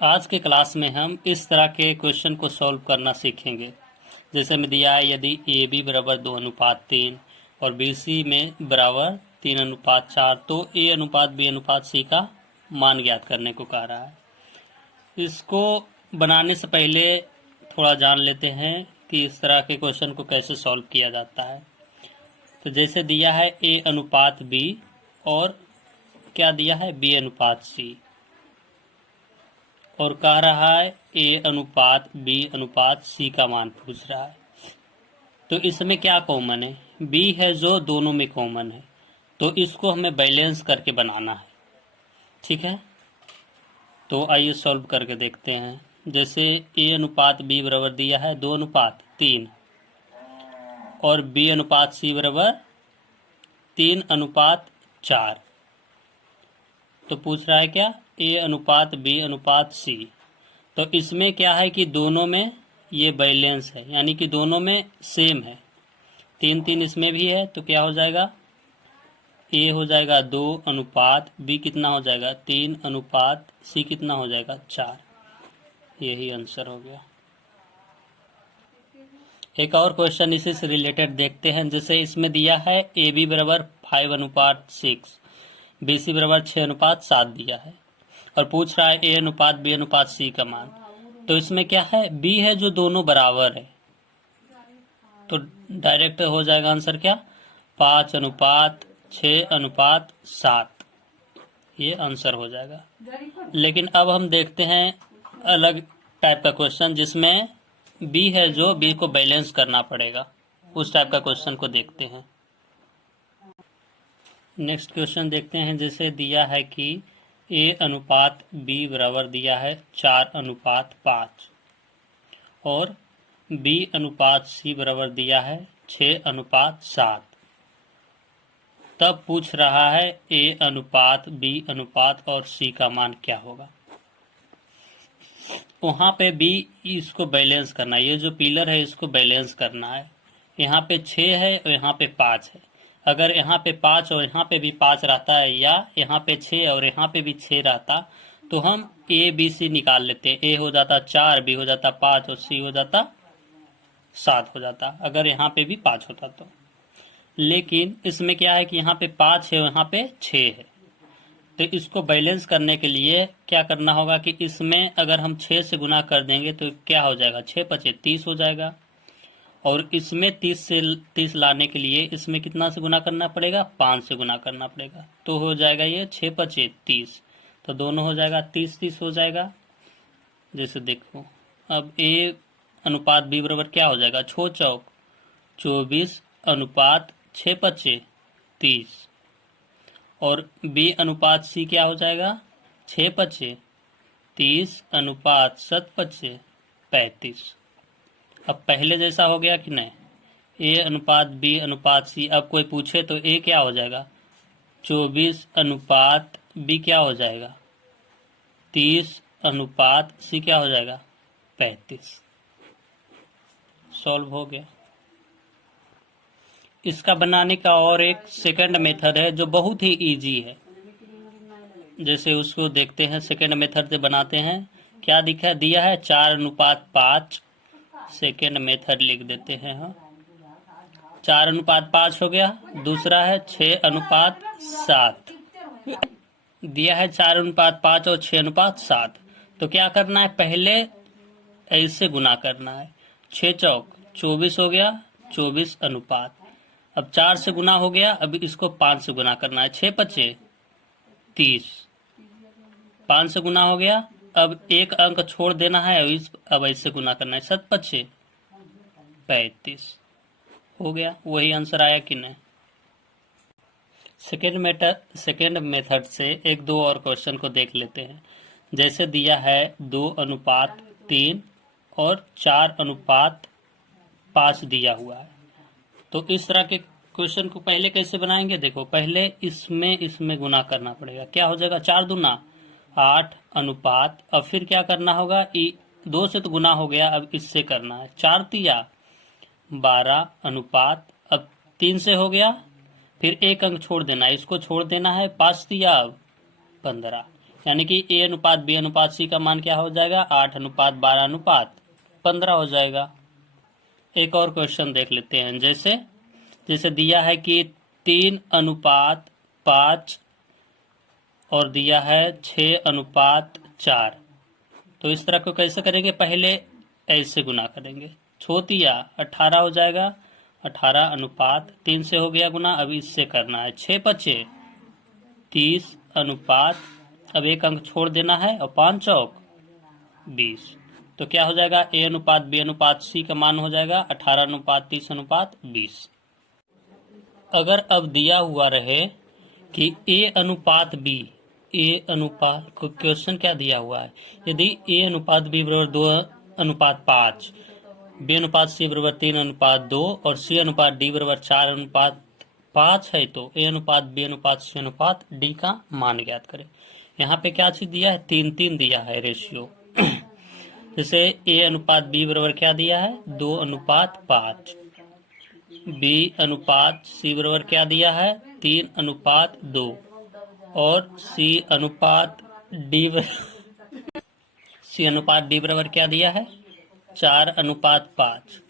आज के क्लास में हम इस तरह के क्वेश्चन को सॉल्व करना सीखेंगे। जैसे में दिया है यदि ए बी बराबर 2:3 और बी सी में बराबर 3:4 तो ए अनुपात बी अनुपात सी का मान ज्ञात करने को कह रहा है। इसको बनाने से पहले थोड़ा जान लेते हैं कि इस तरह के क्वेश्चन को कैसे सॉल्व किया जाता है। तो जैसे दिया है ए अनुपात बी और क्या दिया है बी अनुपात सी और कह रहा है ए अनुपात बी अनुपात सी का मान पूछ रहा है। तो इसमें क्या कॉमन है? बी है जो दोनों में कॉमन है, तो इसको हमें बैलेंस करके बनाना है। ठीक है, तो आइए सॉल्व करके देखते हैं। जैसे ए अनुपात बी बराबर दिया है 2:3 और बी अनुपात सी बराबर 3:4। तो पूछ रहा है क्या? ए अनुपात बी अनुपात सी। तो इसमें क्या है कि दोनों में ये बैलेंस है, यानी कि दोनों में सेम है। 3 इसमें भी है, तो क्या हो जाएगा? ए हो जाएगा 2 अनुपात बी कितना हो जाएगा 3 अनुपात सी कितना हो जाएगा 4। यही आंसर हो गया। एक और क्वेश्चन इसी से रिलेटेड देखते हैं। जैसे इसमें दिया है ए बी बराबर 5:6, बी सी बराबर 6:7 दिया है और पूछ रहा है ए अनुपात बी अनुपात सी का मान। तो इसमें क्या है? बी है जो दोनों बराबर है, तो डायरेक्ट हो जाएगा आंसर क्या? 5:6:7। ये आंसर हो जाएगा। लेकिन अब हम देखते हैं अलग टाइप का क्वेश्चन जिसमें बी है जो बी को बैलेंस करना पड़ेगा। उस टाइप का क्वेश्चन को देखते हैं। नेक्स्ट क्वेश्चन देखते हैं। जैसे दिया है कि ए अनुपात बी बराबर दिया है 4:5 और बी अनुपात सी बराबर दिया है 6:7। तब पूछ रहा है ए अनुपात बी अनुपात और सी का मान क्या होगा। वहां पे बी इसको बैलेंस करना है, ये जो पिलर है इसको बैलेंस करना है। यहाँ पे 6 है और यहाँ पे 5 है। अगर यहाँ पे 5 और यहाँ पे भी 5 रहता है या यहाँ पे 6 और यहाँ पे भी 6 रहता तो हम ए बी सी निकाल लेते। ए हो जाता 4, बी हो जाता 5 और सी हो जाता 7 हो जाता, अगर यहाँ पे भी 5 होता तो। लेकिन इसमें क्या है कि यहाँ पे 5 है और यहाँ पे 6 है। तो इसको बैलेंस करने के लिए क्या करना होगा कि इसमें अगर हम 6 से गुना कर देंगे तो क्या हो जाएगा? 6×5 30 हो जाएगा। और इसमें 30 लाने के लिए इसमें कितना से गुना करना पड़ेगा? 5 से गुना करना पड़ेगा। तो हो जाएगा ये 6×5 30। तो दोनों हो जाएगा 30 हो जाएगा। जैसे देखो अब ए अनुपात बी बराबर क्या हो जाएगा? 6 चौक 24 अनुपात 6×5 30 और बी अनुपात सी क्या हो जाएगा? 6×5 30 अनुपात 7×5 35। अब पहले जैसा हो गया कि नहीं? ए अनुपात बी अनुपात सी। अब कोई पूछे तो ए क्या हो जाएगा? 24 अनुपात बी क्या हो जाएगा? 30 अनुपात सी क्या हो जाएगा? 35। सॉल्व हो गया। इसका बनाने का और एक सेकंड मेथड है जो बहुत ही इजी है। जैसे उसको देखते हैं, सेकंड मेथड से बनाते हैं। क्या दिया है? 4:5। सेकंड मेथड लिख देते हैं हम। 4:5 हो गया। दूसरा है 6:7 दिया है। 4:5 और 6:7। तो क्या करना है? पहले ऐसे गुना करना है। 6 चौक 24 हो गया 24 अनुपात। अब 4 से गुना हो गया, अब इसको 5 से गुना करना है। 6×5 30। 5 से गुना हो गया, अब एक अंक छोड़ देना है। अब ऐसे गुना करना है। 7×5 35 हो गया। वही आंसर आया कि नहीं? सेकेंड मेथड से एक दो और क्वेश्चन को देख लेते हैं। जैसे दिया है 2:3 और 4:5 दिया हुआ है। तो इस तरह के क्वेश्चन को पहले कैसे बनाएंगे? देखो पहले इसमें गुना करना पड़ेगा। क्या हो जाएगा? 4×2 8 अनुपात। अब फिर क्या करना होगा? 2 से तो गुना हो गया, अब इससे करना है। 4×3 12 अनुपात। अब 3 से हो गया, फिर एक अंक छोड़ देना है, इसको छोड़ देना है। 5×3 15। यानी कि ए अनुपात बी अनुपात सी का मान क्या हो जाएगा, 8:12:15 हो जाएगा। एक और क्वेश्चन देख लेते हैं। जैसे जैसे दिया है कि 3:5 और दिया है 6:4। तो इस तरह को कैसे करेंगे, पहले ऐसे गुना करेंगे, छोतिया 18 हो जाएगा, 18:3 से हो गया गुना। अब इससे करना है 6×5 30 अनुपात, अब एक अंक छोड़ देना है और 5 चौक 20। तो क्या हो जाएगा, ए अनुपात बी अनुपात सी का मान हो जाएगा 18:30:20। अगर अब दिया हुआ रहे कि ए अनुपात बी, ए अनुपात क्वेश्चन क्या दिया हुआ है, यदि ए अनुपात बी बराबर 2:5, बी अनुपात सी बराबर 3:2 और सी अनुपात डी बराबर 4:5 है, तो ए अनुपात बी अनुपात सी अनुपात डी का मान ज्ञात करें। यहाँ पे क्या चीज दिया है, 3:3 दिया है रेशियो। जैसे ए अनुपात बी बराबर क्या दिया है, 2:5, बी अनुपात सी बराबर क्या दिया है, 3:2 और सी अनुपात डी बराबर क्या दिया है, 4:5।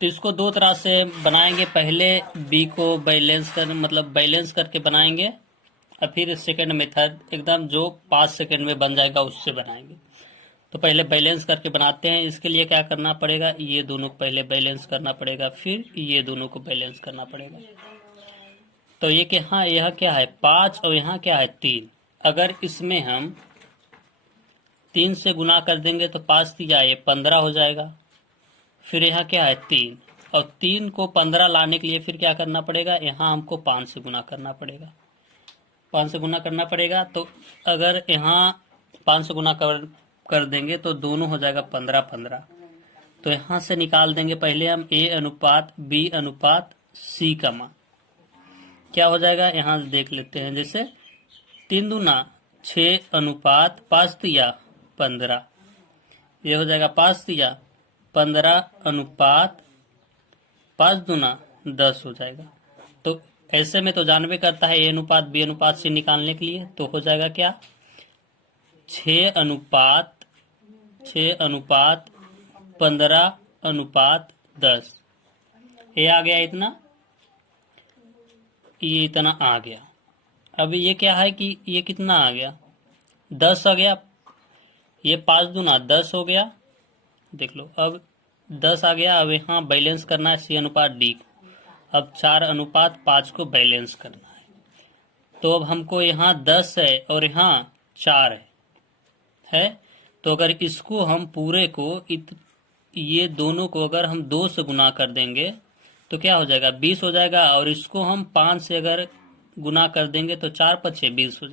तो इसको दो तरह से बनाएंगे। पहले बी को बैलेंस करके बनाएंगे, और फिर सेकंड मेथड एकदम जो 5 सेकंड में बन जाएगा उससे बनाएंगे। तो पहले बैलेंस करके बनाते हैं। इसके लिए क्या करना पड़ेगा, ये दोनों को पहले बैलेंस करना पड़ेगा, फिर ये दोनों को बैलेंस करना पड़ेगा। तो ये कि हाँ, यह क्या है 5 और यहाँ क्या है 3। अगर इसमें हम 3 से गुना कर देंगे तो 5 3 ये 15 हो जाएगा। फिर यहाँ क्या है 3, और 3 को 15 लाने के लिए फिर क्या करना पड़ेगा, यहाँ हमको 5 से गुना करना पड़ेगा, 5 से गुना करना पड़ेगा। तो अगर यहाँ 5 से गुना कर देंगे तो दोनों हो जाएगा 15-15। तो यहाँ से निकाल देंगे पहले हम ए अनुपात बी अनुपात सी का मान क्या हो जाएगा, यहाँ देख लेते हैं। जैसे 3 दूना 6 अनुपात 5 तिया 15, ये हो जाएगा 5 तिया 15 अनुपात 5 दूना 10 हो जाएगा। तो ऐसे में तो जानवे करता है ए अनुपात बी अनुपात सी निकालने के लिए, तो हो जाएगा क्या 6 अनुपात 15:10। ये आ गया इतना, ये इतना आ गया। अब ये क्या है कि ये कितना आ गया, 10 आ गया। ये 5 दूना 10 हो गया, देख लो अब 10 आ गया। अब यहाँ बैलेंस करना है सी अनुपात डी को। अब 4:5 को बैलेंस करना है। तो अब हमको यहाँ 10 है और यहाँ 4 है। तो अगर इसको हम पूरे को ये दोनों को अगर हम 2 से गुना कर देंगे तो क्या हो जाएगा 20 हो जाएगा। और इसको हम 5 से अगर गुना कर देंगे तो 4×5 20 हो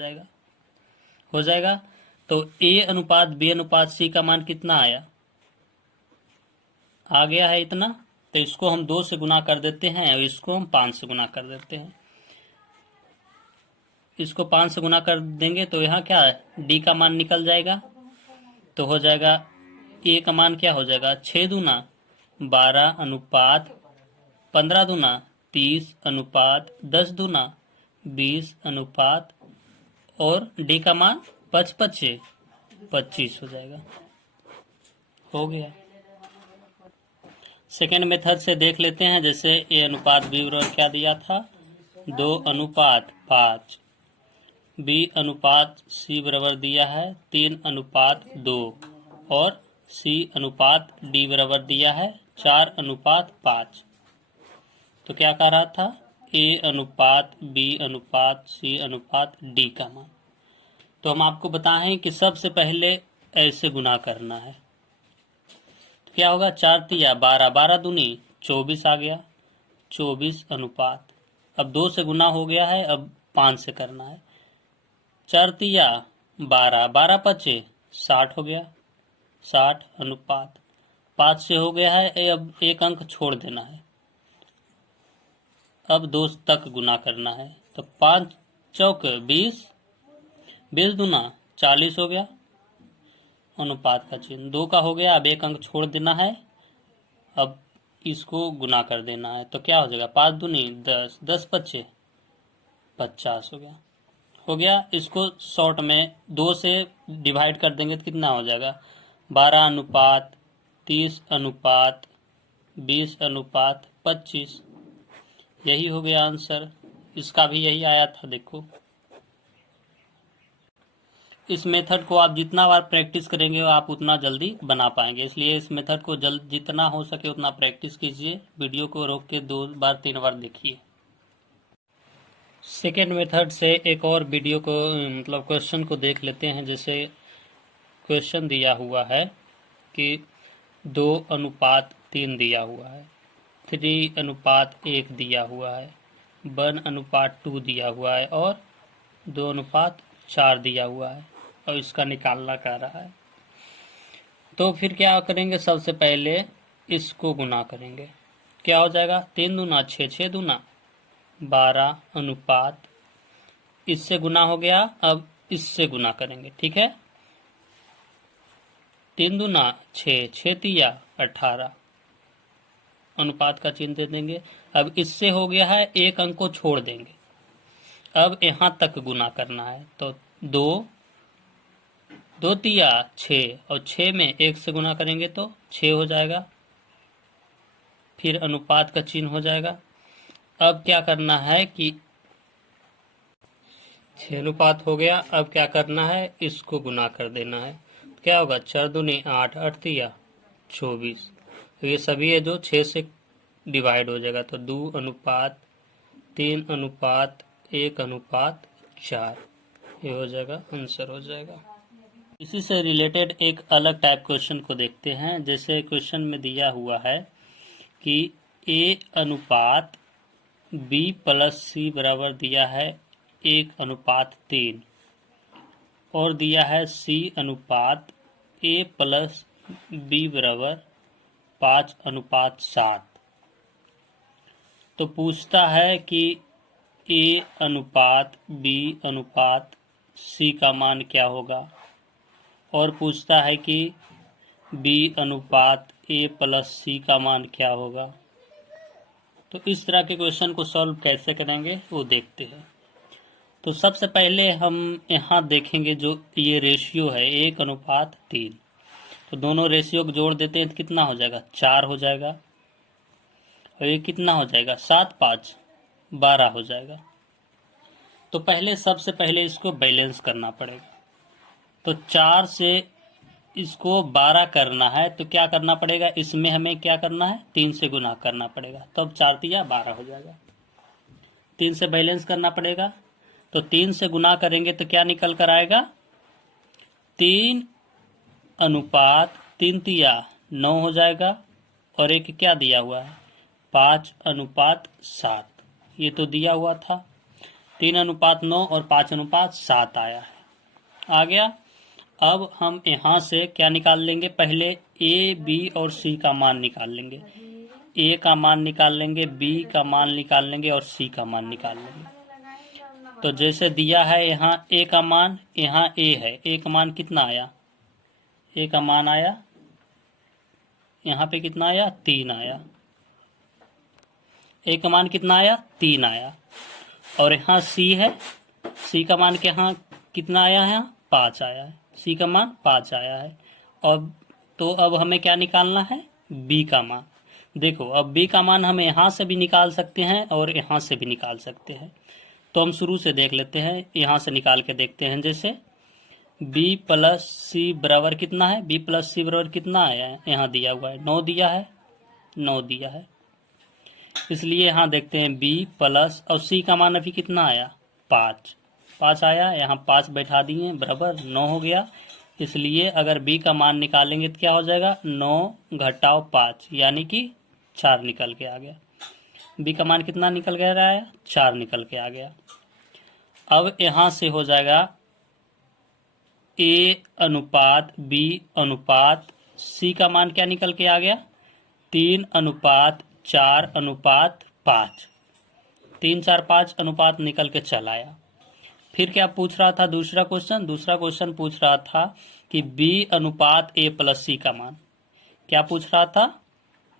जाएगा। तो ए अनुपात बी अनुपात सी का मान कितना आया, आ गया है इतना। तो इसको हम 2 से गुना कर देते हैं और इसको हम 5 से गुना कर देते हैं। इसको 5 से गुना कर देंगे तो यहाँ क्या है डी का मान निकल जाएगा। तो हो जाएगा ए का मान क्या हो जाएगा 6 दूना 12 अनुपात 15 दूना 30 अनुपात 10 दूना 20 अनुपात, और डी का मान 5×5 25 हो जाएगा। हो गया। सेकेंड मेथड से देख लेते हैं। जैसे ए अनुपात बी बराबर क्या दिया था 2:5, बी अनुपात सी बराबर दिया है 3:2 और सी अनुपात डी बराबर दिया है 4:5। तो क्या कह रहा था ए अनुपात बी अनुपात सी अनुपात डी का मान। तो हम आपको बताएं कि सबसे पहले ऐसे गुना करना है। तो क्या होगा 4 तिया 12, 12 दूनी 24 आ गया, 24 अनुपात। अब 2 से गुना हो गया है, अब 5 से करना है। 4 तिया 12, 12×5 60 हो गया, 60 अनुपात। 5 से हो गया है, अब एक अंक छोड़ देना है। अब 2 तक गुना करना है। तो 5 चौक 20, 20 दूना 40 हो गया, अनुपात का चिन्ह 2 का हो गया। अब एक अंक छोड़ देना है, अब इसको गुना कर देना है। तो क्या हो जाएगा 5 दूनी 10, 10×5 50 हो गया। हो गया। इसको शॉर्ट में 2 से डिवाइड कर देंगे तो कितना हो जाएगा, 12:30:20:25। यही हो गया आंसर। इसका भी यही आया था। देखो, इस मेथड को आप जितना बार प्रैक्टिस करेंगे आप उतना जल्दी बना पाएंगे, इसलिए इस मेथड को जितना हो सके उतना प्रैक्टिस कीजिए। वीडियो को रोक के 2 बार 3 बार देखिए। सेकेंड मेथड से एक और वीडियो को मतलब क्वेश्चन को देख लेते हैं। जैसे क्वेश्चन दिया हुआ है कि 2:3 दिया हुआ है, 3:1 दिया हुआ है, 1:2 दिया हुआ है और 2:4 दिया हुआ है और इसका निकालना कर रहा है। तो फिर क्या करेंगे, सबसे पहले इसको गुना करेंगे। क्या हो जाएगा, 3 दूना 6, 6 दूना 12 अनुपात इससे गुना हो गया। अब इससे गुना करेंगे, ठीक है। 3 दूना 6, 6 तिया 18, अनुपात का चिन्ह दे देंगे। अब इससे हो गया है, एक अंक को छोड़ देंगे। अब यहां तक गुना करना है तो 2 तिया 6 और 6 में 1 से गुना करेंगे तो 6 हो जाएगा। फिर अनुपात का चिन्ह हो जाएगा। अब क्या करना है कि 6 अनुपात हो गया। अब क्या करना है, इसको गुना कर देना है। क्या होगा, 4 दूनी 8, 8 तिया 24। तो ये सभी है जो 6 से डिवाइड हो जाएगा। तो 2:3:1:4 ये हो जाएगा, आंसर हो जाएगा। इसी से रिलेटेड एक अलग टाइप क्वेश्चन को देखते हैं। जैसे क्वेश्चन में दिया हुआ है कि A:B+C बराबर दिया है 1:3 और दिया है C:A+B बराबर 5:7। तो पूछता है कि A:B:C का मान क्या होगा और पूछता है कि B:A+C का मान क्या होगा। तो इस तरह के क्वेश्चन को सॉल्व कैसे करेंगे वो देखते हैं। तो सबसे पहले हम यहाँ देखेंगे जो ये रेशियो है 1:3, तो दोनों रेशियो को जोड़ देते हैं तो कितना हो जाएगा, 4 हो जाएगा। और ये कितना हो जाएगा, 7 5 12 हो जाएगा। तो सबसे पहले इसको बैलेंस करना पड़ेगा। तो 4 से इसको 12 करना है तो क्या करना पड़ेगा, इसमें हमें क्या करना है, 3 से गुना करना पड़ेगा। तो अब 4 तिया 12 हो जाएगा। 3 से बैलेंस करना पड़ेगा तो 3 से गुना करेंगे तो क्या निकल कर आएगा, 3:3 तिया 9 हो जाएगा। और एक क्या दिया हुआ है, 5:7। ये तो दिया हुआ था। 3:9 और 5:7 आया है, आ गया। अब हम यहाँ से क्या निकाल लेंगे, पहले ए बी और सी का मान निकाल लेंगे। ए का मान निकाल लेंगे, बी का मान निकाल लेंगे और सी का मान निकाल लेंगे। तो जैसे दिया है यहाँ ए का मान, यहाँ ए है, ए का मान कितना आया, ए का मान आया यहाँ पे कितना आया, 3 आया। ए का मान कितना आया, 3 आया। और यहाँ सी है, सी का मान के यहाँ कितना आया है, 5 आया है। सी का मान 5 आया है। और तो अब हमें क्या निकालना है, बी का मान। देखो अब बी का मान हम यहाँ से भी निकाल सकते हैं और यहाँ से भी निकाल सकते हैं। तो हम शुरू से देख लेते हैं, यहाँ से निकाल के देखते हैं। जैसे B+C बराबर कितना है, B+C बराबर कितना आया है, यहाँ दिया हुआ है 9 दिया है, 9 दिया है। इसलिए यहाँ देखते हैं B प्लस और C का मान अभी कितना आया, 5 आया। यहाँ 5 बैठा दिए बराबर 9 हो गया। इसलिए अगर B का मान निकालेंगे तो क्या हो जाएगा, 9 घटाओ 5 यानी कि 4 निकल के आ गया। B का मान कितना निकल के आ रहा है, 4 निकल के आ गया। अब यहाँ से हो जाएगा A:B:C का मान क्या निकल के आ गया, 3:4:5। 3 4 5 अनुपात निकल के चल आया। फिर क्या पूछ रहा था दूसरा क्वेश्चन पूछ रहा था कि B:A+C का मान। क्या पूछ रहा था,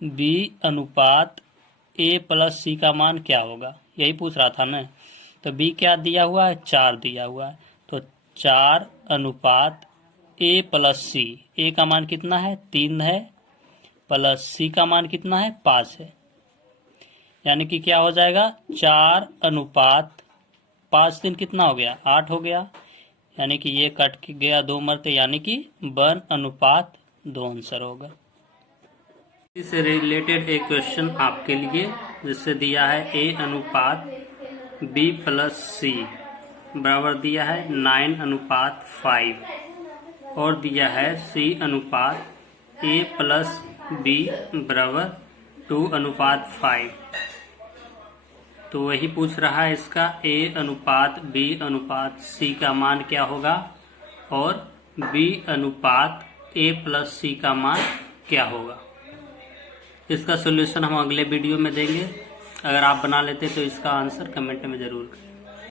B:A+C का मान क्या होगा, यही पूछ रहा था ना। तो बी क्या दिया हुआ है, 4 दिया हुआ है, तो 4 अनुपात ए प्लस सी। ए का मान कितना है, 3 है, प्लस सी का मान कितना है, 5 है। यानी कि क्या हो जाएगा, 4 अनुपात 5 दिन कितना हो गया, 8 हो गया। यानी कि ये कट गया 2 मरते, यानी कि 1 अनुपात 2 आंसर होगा। इससे रिलेटेड एक क्वेश्चन आपके लिए, जिससे दिया है ए अनुपात बी प्लस सी बराबर दिया है 9 अनुपात 5 और दिया है सी अनुपात ए प्लस बी बराबर 2 अनुपात 5। तो वही पूछ रहा है इसका ए अनुपात बी अनुपात सी का मान क्या होगा और बी अनुपात ए प्लस सी का मान क्या होगा। इसका सॉल्यूशन हम अगले वीडियो में देंगे। अगर आप बना लेते तो इसका आंसर कमेंट में जरूर करें।